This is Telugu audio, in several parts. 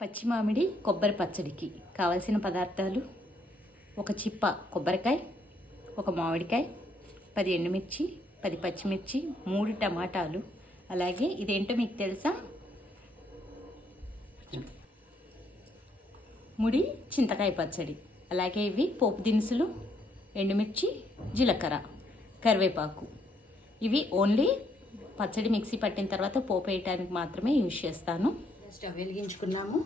పచ్చి మామిడి కొబ్బరి పచ్చడికి కావలసిన పదార్థాలు: ఒక చిప్ప కొబ్బరికాయ, ఒక మామిడికాయ, 10 ఎండుమిర్చి, 10 పచ్చిమిర్చి, 3 టమాటాలు. అలాగే ఇదేంటో మీకు తెలుసా? ముడి చింతకాయ పచ్చడి. అలాగే ఇవి పోపు దినుసులు: ఎండుమిర్చి, జీలకర్ర, కరివేపాకు. ఇవి ఓన్లీ పచ్చడి మిక్సీ పట్టిన తర్వాత పోపు వేయడానికి మాత్రమే యూజ్ చేస్తాను. స్టవ్ వెలిగించుకున్నాము,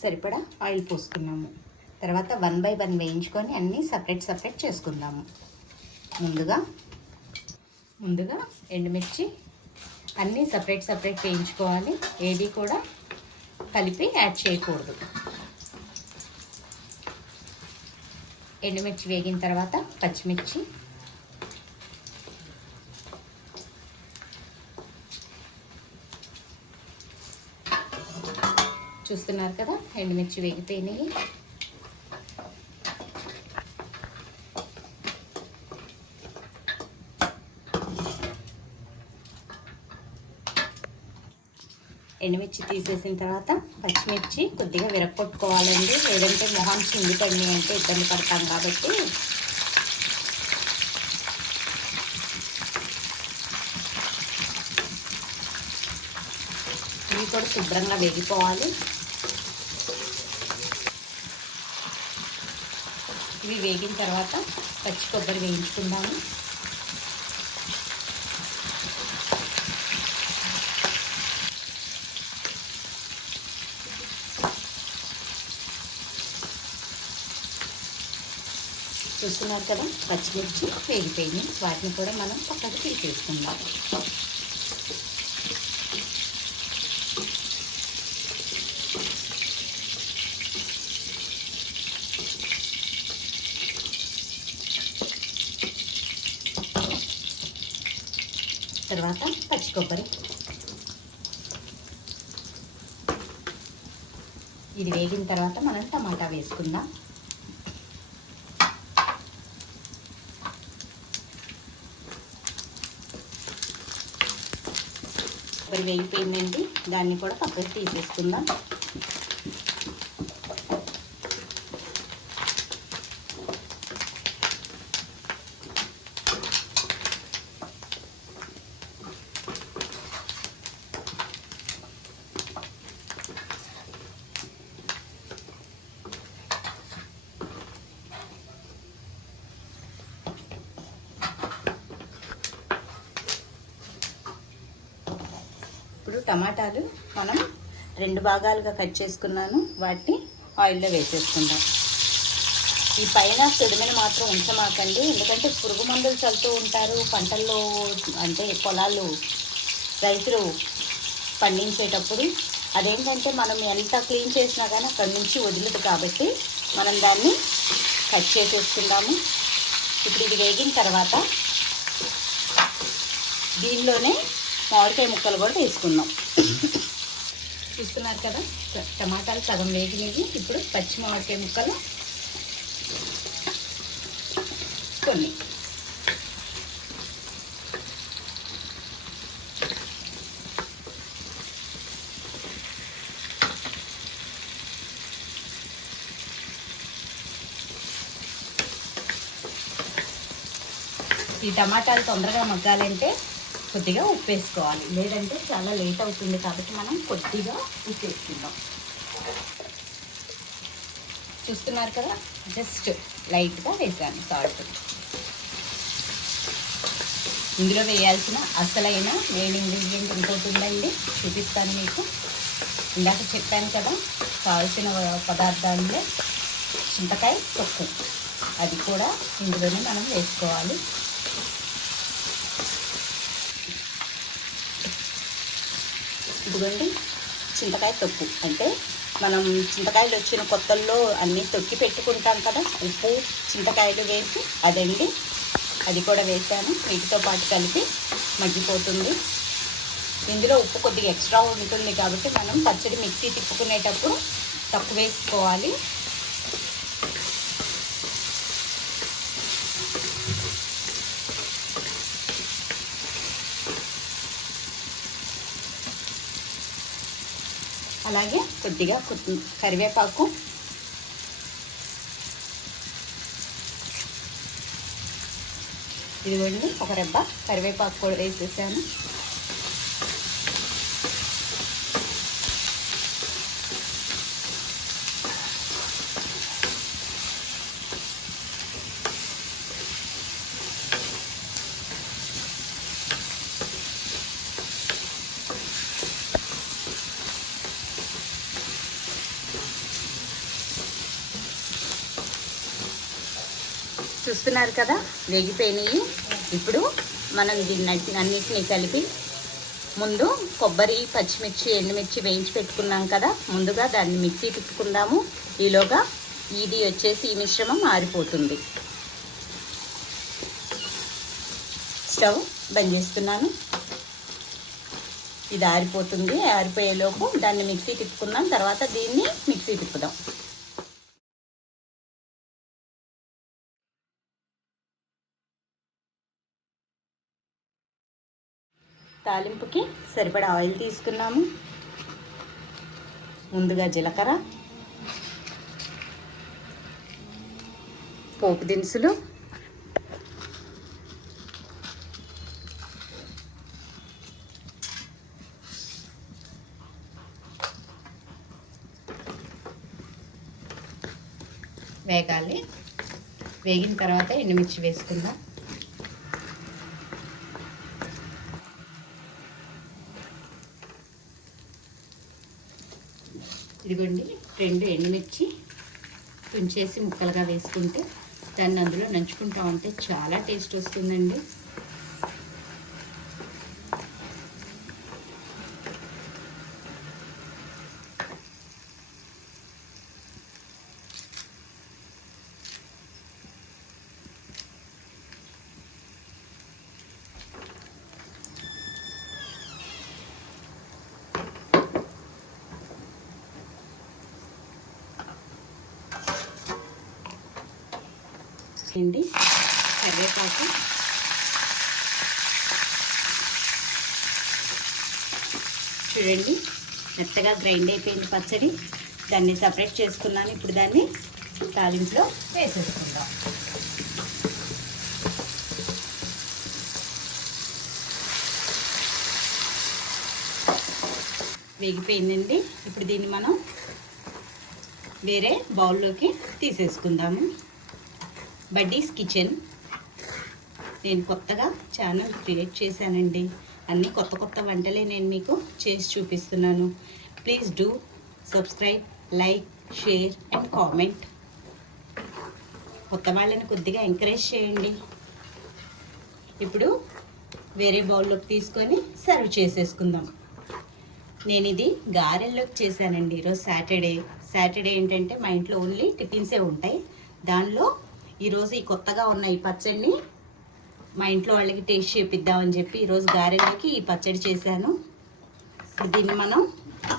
సరిపడా ఆయిల్ పోసుకున్నాము. తర్వాత 1 by 1 వేయించుకొని అన్నీ సపరేట్ చేసుకుందాము. ముందుగా ఎండుమిర్చి అన్నీ సపరేట్ వేయించుకోవాలి. ఏది కూడా కలిపి యాడ్ చేయకూడదు. ఎండుమిర్చి వేగిన తర్వాత పచ్చిమిర్చి, చూస్తున్నారు కదా, ఎండుమిర్చి వేగిపోయినాయి. ఎండుమిర్చి తీసేసిన తర్వాత పచ్చిమిర్చి కొద్దిగా విరగొట్టుకోవాలండి, లేదంటే మొహం చిండిపడి అంటే ఇబ్బంది పడతాం కాబట్టి. ఇవి కూడా శుభ్రంగా వేగిపోవాలి. ఇవి వేగిన తర్వాత పచ్చి కొబ్బరి వేయించుకుందాము. చూస్తున్నారు కదా, పచ్చిమిర్చి వేగిపోయినాయి. వాటిని కూడా మనం పక్కకు తీసేసుకుందాం. తర్వాత పచ్చి కొబ్బరి, ఇది వేగిన తర్వాత మనం టమాటా వేసుకుందాం. కొబ్బరి వేగిపోయిందండి, దాన్ని కూడా పక్కకు తీసేసుకుందాం. ఇప్పుడు టమాటాలు మనం 2 భాగాలుగా కట్ చేసుకున్నాను, వాటిని ఆయిల్లో వేసేసుకుందాం. ఈ పైన తొడిమిని మాత్రం ఉంచమాకండి, ఎందుకంటే పురుగు మందులు చల్లుతూ ఉంటారు పంటల్లో, అంటే పొలాలు రైతులు పండించేటప్పుడు. అదేంటంటే మనం ఎంత క్లీన్ చేసినా కానీ అక్కడి నుంచి వదిలేదు, కాబట్టి మనం దాన్ని కట్ చేసేసుకుందాము. ఇప్పుడు ఇది వేగిన తర్వాత దీనిలోనే మామిడికాయ ముక్కలు కూడా వేసుకుందాం. చూస్తున్నారు కదా, టమాటాలు సగం వేగినవి. ఇప్పుడు పచ్చి మామిడికాయ ముక్కలు కొన్ని, ఈ టమాటాలు తొందరగా మగ్గాలంటే కొద్దిగా ఉప్పు వేసుకోవాలి, లేదంటే చాలా లేట్ అవుతుంది. కాబట్టి మనం కొద్దిగా ఉప్పు వేసుకుందాం. చూస్తున్నారు కదా, జస్ట్ లైట్గా వేసాను సాల్ట్. ఇందులో వేయాల్సిన అసలైన మెయిన్ ఇంగ్రీడియంట్ ఇంకోటి ఉందండి, చూపిస్తాను మీకు. ఇందాక చెప్పాను కదా, కావాల్సిన పదార్థాల్లో చింతకాయ తొక్కు, అది కూడా ఇందులోనే మనం వేసుకోవాలి. ఇదిగోండి చింతకాయ తొక్కు, అంటే మనం చింతకాయలు వచ్చిన కొత్తల్లో అన్నీ తొక్కి పెట్టుకుంటాం కదా, ఉప్పు చింతకాయలు వేసి, అదండి అది కూడా వేసాను. వీటితో పాటు కలిపి మగ్గిపోతుంది. ఇందులో ఉప్పు కొద్దిగా ఎక్స్ట్రా ఉంటుంది కాబట్టి మనం పచ్చడి మిక్సీ తిప్పుకునేటప్పుడు తక్కువ వేసుకోవాలి. అలాగే కొద్దిగా కరివేపాకు, ఇదిగోండి ఒక రెబ్బ కరివేపాకు కూడా వేసేసాను. చూస్తున్నారు కదా, వేగిపోయినాయి. ఇప్పుడు మనం దీన్ని అన్నిటినీ కలిపి ముందు కొబ్బరి, పచ్చిమిర్చి, ఎండుమిర్చి వేయించి పెట్టుకున్నాం కదా, ముందుగా దాన్ని మిక్సీ తిప్పుకుందాము. ఈలోగా ఇది వచ్చేసి ఈ మిశ్రమం ఆరిపోతుంది. స్టవ్ బంద్ చేస్తున్నాను. ఇది ఆరిపోతుంది. ఆరిపోయేలోపు దాన్ని మిక్సీ తిప్పుకుందాం. తర్వాత దీన్ని మిక్సీ తిప్పుదాం. తాలింపుకి సరిపడా ఆయిల్ తీసుకున్నాము. ముందుగా జీలకర్ర, పోపు దినుసులు, వేగాలి. వేగిన తర్వాత ఎండుమిర్చి వేసుకుందాం. ఇదిగోండి 2 ఎండుమిర్చి తుంచేసి ముక్కలుగా వేసుకుంటే దాన్ని అందులో నంచుకుంటా ఉంటే చాలా టేస్ట్ వస్తుందండి. కరివేపాకు, చూడండి మెత్తగా గ్రైండ్ అయిపోయింది పచ్చడి. దాన్ని సపరేట్ చేసుకున్నాను. ఇప్పుడు దాన్ని తాలింపులో వేసేసుకుందాం. వేగిపోయిందండి. ఇప్పుడు దీన్ని మనం వేరే బౌల్లోకి తీసేసుకుందాము. బడ్డీస్ కిచెన్ నేను కొత్తగా ఛానల్ క్రియేట్ చేశానండి. అన్నీ కొత్త వంటలే నేను మీకు చేసి చూపిస్తున్నాను. Please do subscribe, like, share and comment. కొత్త వాళ్ళని కొద్దిగా ఎంకరేజ్ చేయండి. ఇప్పుడు వేరే బౌల్లోకి తీసుకొని సర్వ్ చేసేసుకుందాం. నేను ఇది గారెల్లోకి చేశానండి. ఈరోజు సాటర్డే ఏంటంటే మా ఇంట్లో ఓన్లీ టిఫిన్సే ఉంటాయి. దానిలో ఈరోజు ఈ కొత్తగా ఉన్న ఈ పచ్చడిని మా ఇంట్లో వాళ్ళకి టేస్ట్ చేపిద్దామని చెప్పి ఈరోజు గారెలకి ఈ పచ్చడి చేశాను. దీన్ని మనం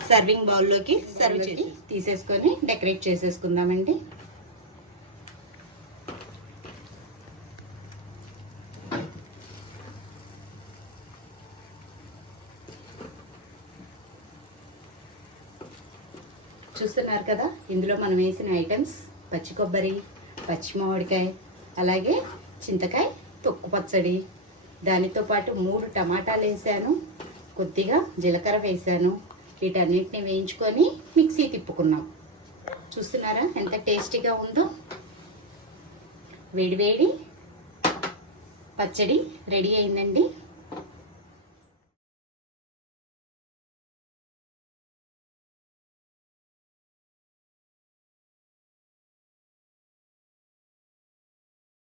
సర్వింగ్ బౌల్లోకి సర్వ్ చేసి తీసేసుకొని డెకరేట్ చేసేసుకుందామండి. చూస్తున్నారు కదా, ఇందులో మనం వేసిన ఐటమ్స్ పచ్చి కొబ్బరి, పచ్చి మామిడికాయ, అలాగే చింతకాయ తొక్కు పచ్చడి, దానితో పాటు 3 టమాటాలు వేసాను, కొద్దిగా జీలకర్ర వేసాను. వీటన్నిటిని వేయించుకొని మిక్సీ తిప్పుకున్నాం. చూస్తున్నారా ఎంత టేస్టీగా ఉందో. వేడివేడి పచ్చడి రెడీ అయిందండి.